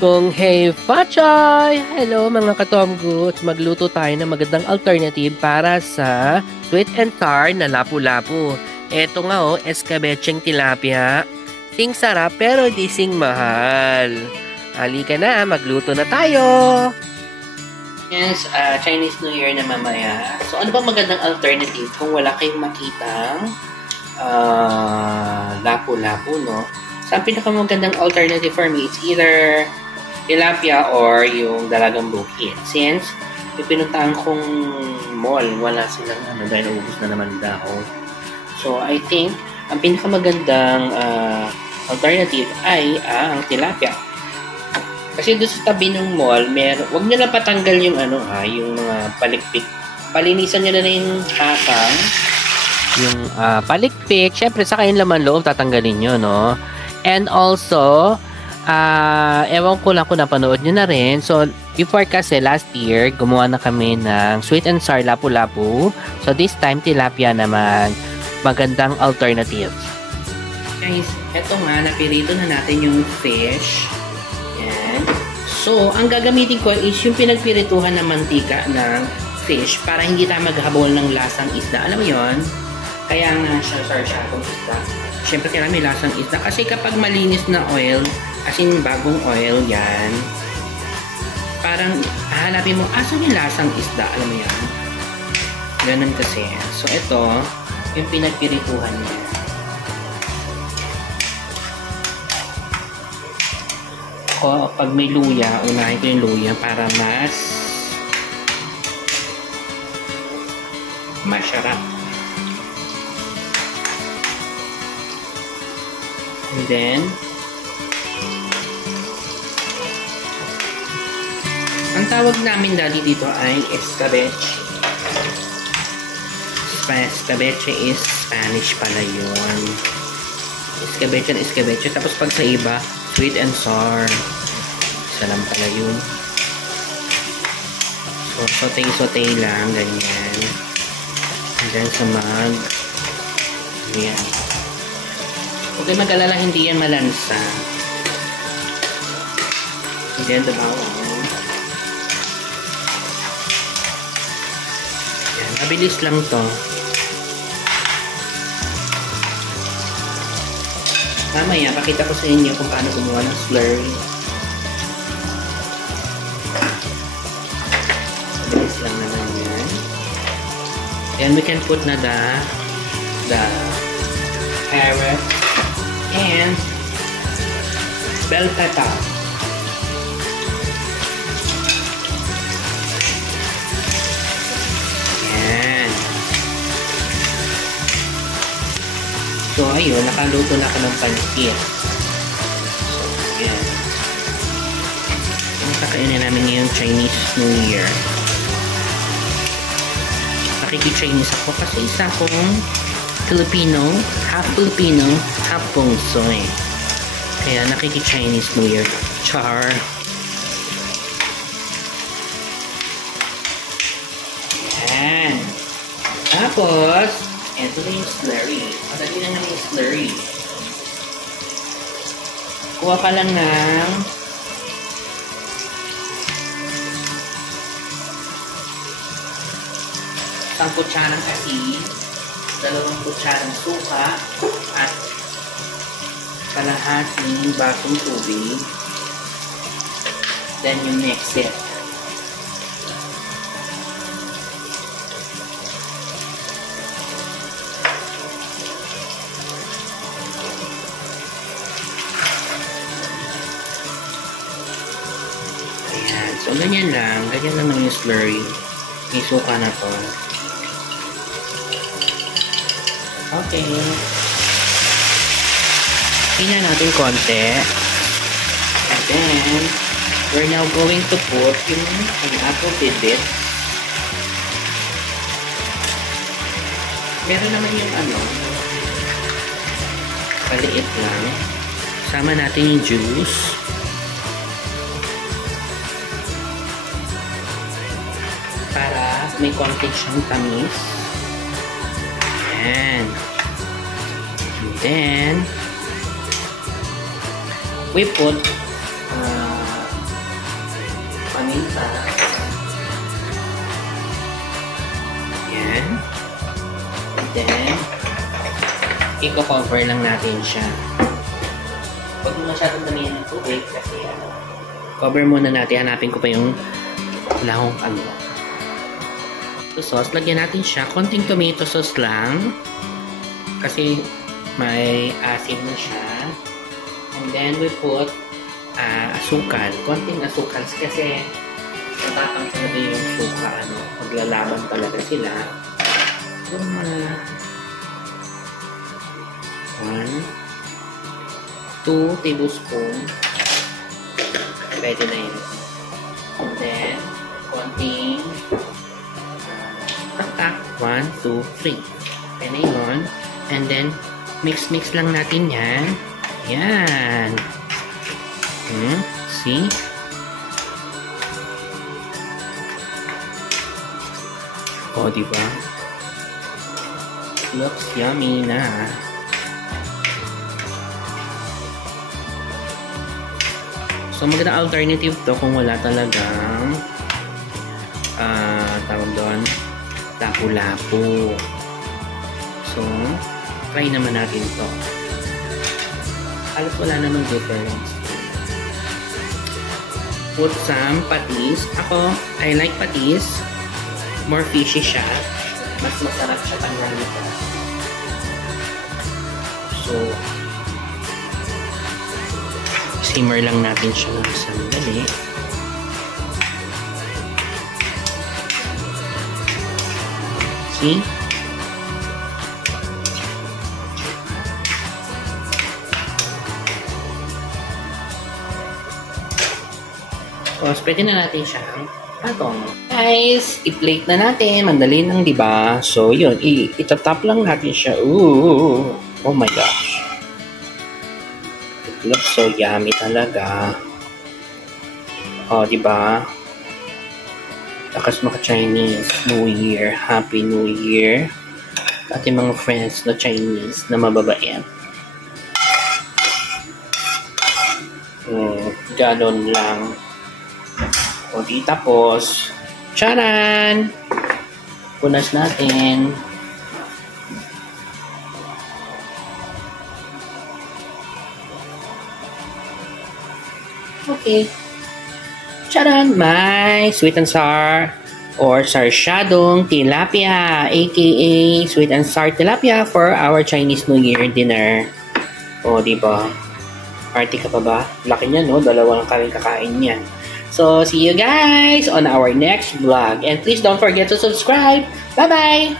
Kung hey Fachay! Hello mga ka-Tom Goods! Magluto tayo ng magandang alternative para sa sweet and sour na lapu-lapu. Eto nga escabecheng tilapia. Sing sarap pero di sing mahal. Halika na, magluto na tayo! Yes, Chinese New Year na mamaya. So ano ba magandang alternative kung wala kayong makitang lapu-lapu, no? So ang pinakamagandang alternative for me is either tilapia or yung dalagang bukid. Since yung pinuntahan kong mall, wala silang dahil naubos na naman daw. So, I think, ang pinakamagandang alternative ay ang tilapia. Kasi doon sa tabi ng mall, wag nyo na patanggal yung yung mga palikpik. Palinisan nyo na yung hakang. Yung palikpik, syempre sa kayong laman loob, tatanggalin nyo, no? And also, ewan ko lang kung napanood nyo na rin. So, before kasi last year, gumawa na kami ng sweet and sour lapu-lapu. So, this time, tilapia naman. Magandang alternative. Guys, eto nga, napirito na natin yung fish. Yan. So, ang gagamitin ko is yung pinagpirituhan na mantika ng fish para hindi tayo maghabol ng lasang isda. Alam mo yun? Kaya nga siya, sarsyatong isda. Siyempre, kailangan may lasang isda. Kasi kapag malinis na oil, as in bagong oil, yan. Parang hahanapin mo, asan yung lasang isda? Alam mo yan? Ganun kasi. So, ito, yung pinagpirituhan niya. O, pag may luya, unahin ko yung luya para mas masarap. And then, ang tawag namin dati dito ay escabeche. Escabeche is Spanish pala yun. Escabeche and escabeche. Tapos pag sa iba, sweet and sour. Isa lang pala yun. So, saute lang. Ganyan. And then sa mag. Ganyan. Huwag kayo mag-alala, hindi yan malansa. And then the bawang. Yan. Mabilis lang to. Mamaya, pakita ko sa inyo kung paano gumawa ng slurry. Mabilis lang naman yan. And we can put na the carrot and bell pepper. Yan. So, ayun, nakaluto na ako ng pancit. So, yan. Ang kakainin namin ngayong Chinese New Year. Nakiki-Chinese ako kasi isa akong Filipino, half Bongsoy. Kaya nakiki-Chinese New Year. Char. Yan. Tapos, ito na yung slurry. Madali na naman yung slurry. Kuha ka lang ng isang kutsarang asin, 2 kutsarang suka, at kalahating basong tubig. Then you mix it. Ayan. So, ganyan lang. Ganyan naman yung slurry. May suka na to. Okay. Tingnan natin konti. And then, we're now going to put yung apple tidbit. Meron naman yung paliit lang. Sama natin yung juice. Para may konting siyang tamis. Ayan. And then, we put i-cover lang natin siya. Huwag mo masyadong damihan ng tubig kasi cover muna natin. Hanapin ko pa yung lahong ano. So, sauce, lagyan natin siya. Konting tomato sauce lang. Kasi may asin na siya. And then we put asukal. Konting asukal kasi matatang talaga yung suka. Maglalaban talaga sila. So, 1, 2 tablespoon. Pwede na yun. And then, konting tatak. 1, 2, 3. Pwede na yun. And then, mix lang natin yan. Yan. See? O, diba? Looks yummy na. So, magandang alternative to kung wala talagang tawag doon, lapu-lapu. So, try naman natin to. Halos wala namang difference. Put some patis. Ako, I like patis. More fishy siya. Mas masarap siya pang ganito. So, simmer lang natin siya ng sandali. See? Tapos, pwede na natin siyang patong. Guys, i-plate na natin. Mandali lang, diba? So, yun. Itatap lang natin siya. Ooh! Oh my gosh. It looks so yummy talaga. Oh, diba? Lakas maka-Chinese New Year. Happy New Year. Ating mga friends na Chinese na mababait. Ganon lang. O di tapos, charan! Punas natin. Okay. Charan! My sweet and sour or sarsyadong tilapia, aka sweet and sour tilapia for our Chinese New Year dinner. O, diba? Party ka pa ba? Laki niya, no? Dalawang kaming kakain niyan. So, see you guys on our next vlog. And please don't forget to subscribe. Bye-bye!